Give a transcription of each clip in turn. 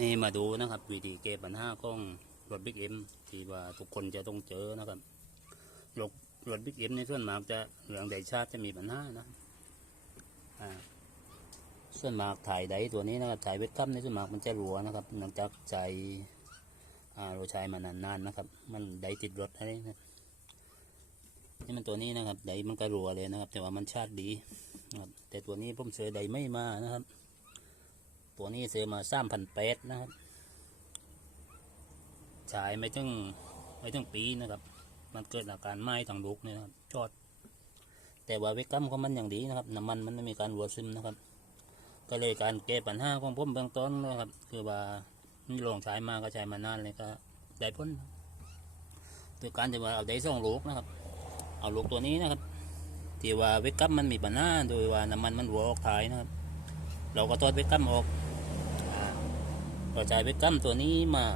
นี่มาดูนะครับวิธีแก้ปัญหาของรถบิ๊กเอ็มที่ว่าทุกคนจะต้องเจอนะครับรถรถบิ๊กเอ็มในส่วนมากจะเรื่องใดชาติจะมีปัญหานะอ่าส่วนมากถ่ายใดตัวนี้นะครับถ่ายเวทคัมในส่วนมากมันจะรัวนะครับเนื่องจากใจอ่าเราใช้มานานๆนะครับ มันไดติดรถอะไรนะนี่มันตัวนี้นะครับไดมันก็รัวเลยนะครับ แต่ว่ามันชาติดีนะครับแต่ตัวนี้ผมเจอไดไม่มานะครับ ตัวนี้ซื้อมาสามพันแปดนะครับฉายไม่ถึงไม่ถึงปีนะครับ มันเกิดอาการไหม้ทางลูกเนี่ยนะครับจอด แต่ว่าเวกัมของมันอย่างดีนะครับน้ำมันมันไม่มีการรัวซึมนะครับ ก็เลยการแก้ปัญหาของผมเบื้องต้นนะครับ คือว่าลองใช้มาก็ใช้มานานเลยก็ได้ผลโดยการที่ว่าเอาได้ส่งลูกนะครับ เอาลูกตัวนี้นะครับที่ว่าเวกัมมันมีปัญหาโดยว่าน้ำมันมันรัวออกถ่ายนะครับ เราก็ทอดเวกัมออก เราใช้เวกกัมตัวนี้มา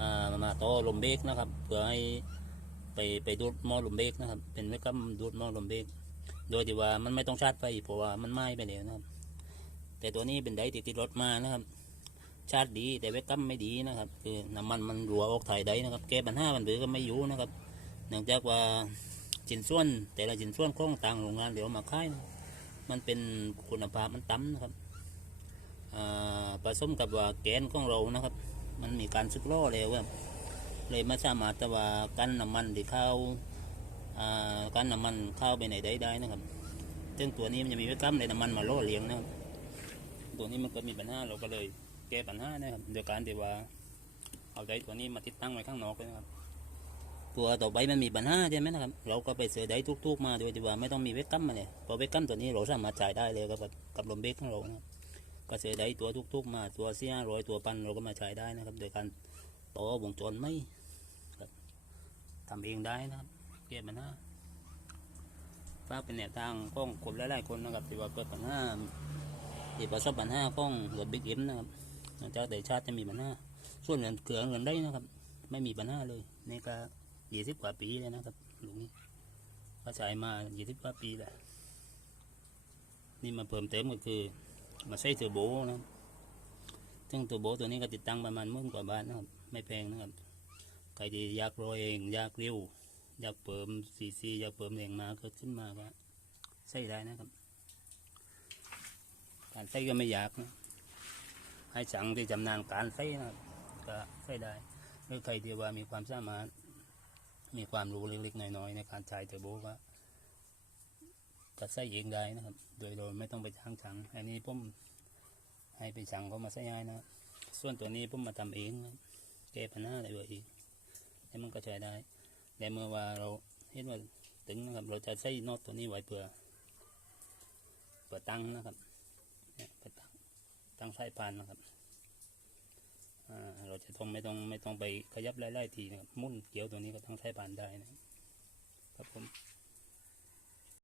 อ่ามาต่อลมเบรกนะครับ เพื่อให้ไปไปดูดมอลมเบรกนะครับ เป็นเวกกัมดูดมอลมเบรกโดยที่ว่ามันไม่ต้องชาร์จไฟเพราะว่ามันไหม้ไปแล้วนะครับ แต่ตัวนี้เป็นไดติดติดรถมานะครับ ชาร์จดีแต่เวกกัมไม่ดีนะครับ คือน้ำมันมันรัวออกถ่ายไดนะครับ แก้ปัญหามันถือก็ไม่อยู่นะครับ เนื่องจากว่าชิ้นส่วน แต่ละชิ้นส่วนของต่างโรงงานเดี๋ยวมาขายนะมันเป็นคุณภาพมันต่ำนะครับ สมกับว่าแกนของเรานะครับ มันมีการสึกล่อแล้วครับเลยไม่สามารถแต่ว่ากันน้ำมันที่เข้าอ่ากันน้ำมันเข้าไปไหนได้ได้นะครับซึ่งตัวนี้มันจะมีไว้กั้มในน้ำมันมาล่อเลี้ยงนะครับ ตัวนี้มันก็มีปัญหาเราก็เลยแก้ปัญหานะครับโดยการที่ว่าเอาได้ตัวนี้มาติดตั้งไว้ข้างนอกเลยนะครับ ตัวต่อไปมันมีปัญหาใช่ไหมนะครับ เราก็ไปเสือได้ทุกๆมาโดยที่ว่าไม่ต้องมีเวกกัมมาเลยเพอเวกกัมตัวนี้เราสามารถจ่ายได้เลยกับกับลมเบรกของเรานะครับ ก็เสียได้ตัวทุกๆ มาตัวเสียร้อยตัวพันเราก็มาใช้ได้นะครับ โดยการต่อวงจรไม่ทำเองได้นะครับเก็บมันนะฟ้ากเป็นแนวทางของคนหลายๆคนนะครับที่ว่าเกิดปัญหาที่ประสบปัญหาของรถบิ๊กเอ็มนะครับหลังจาแต่ชาติจะมีปัญหาส่วนเงินเกลือเงินได้นะครับ ไม่มีปัญหาเลยในก็ยี่สิบกว่าปีเลยนะครับหลุงนี้ก็ใช้มายี่สิบกว่าปีแหละนี่มาเพิ่มเติมก็คือ มาใช้เทอร์โบนะครับซึ่งเทอร์โบตัวนี้ก็ติดตั้งประมาณมื่นกว่าบาทนะครับ ไม่แพงนะครับ ใครที่อยากโรยเอง อยากเร็ว อยากเพิ่มซีซีอยากเพิ่มแรงมาเกิดขึ้นมาก็ใช้ได้นะครับ การใช้ก็ไม่ยากนะ ให้ช่งที่จำนานการใช้นะครับ ก็ใช้ได้หรือใครที่ว่ามีความสามารถ มีความรู้เล็กๆน้อยๆในการใช้เทอร์โบก็ ก็ใส่เองได้นะครับ โดยโดยไม่ต้องไปจ้างช่างอันนี้ผมให้ไปช่างเขามาใส่ให้นะส่วนตัวนี้ผมมาทำเองนะแก้ปัญหาอะไรไว้เองแล้วมันก็ใช้ได้แต่เมื่อว่าเราเห็นว่าถึงนะครับ เราจะใส่น็อตตัวนี้ไว้เพื่อเพื่อตั้งนะครับเพื่อตั้งตั้งสายพานนะครับเราจะต้องไม่ต้องไม่ต้องไปขยับไล่ๆทีนะครับมุ่นเกี่ยวตัวนี้ก็ตั้งสายพานได้นะครับผม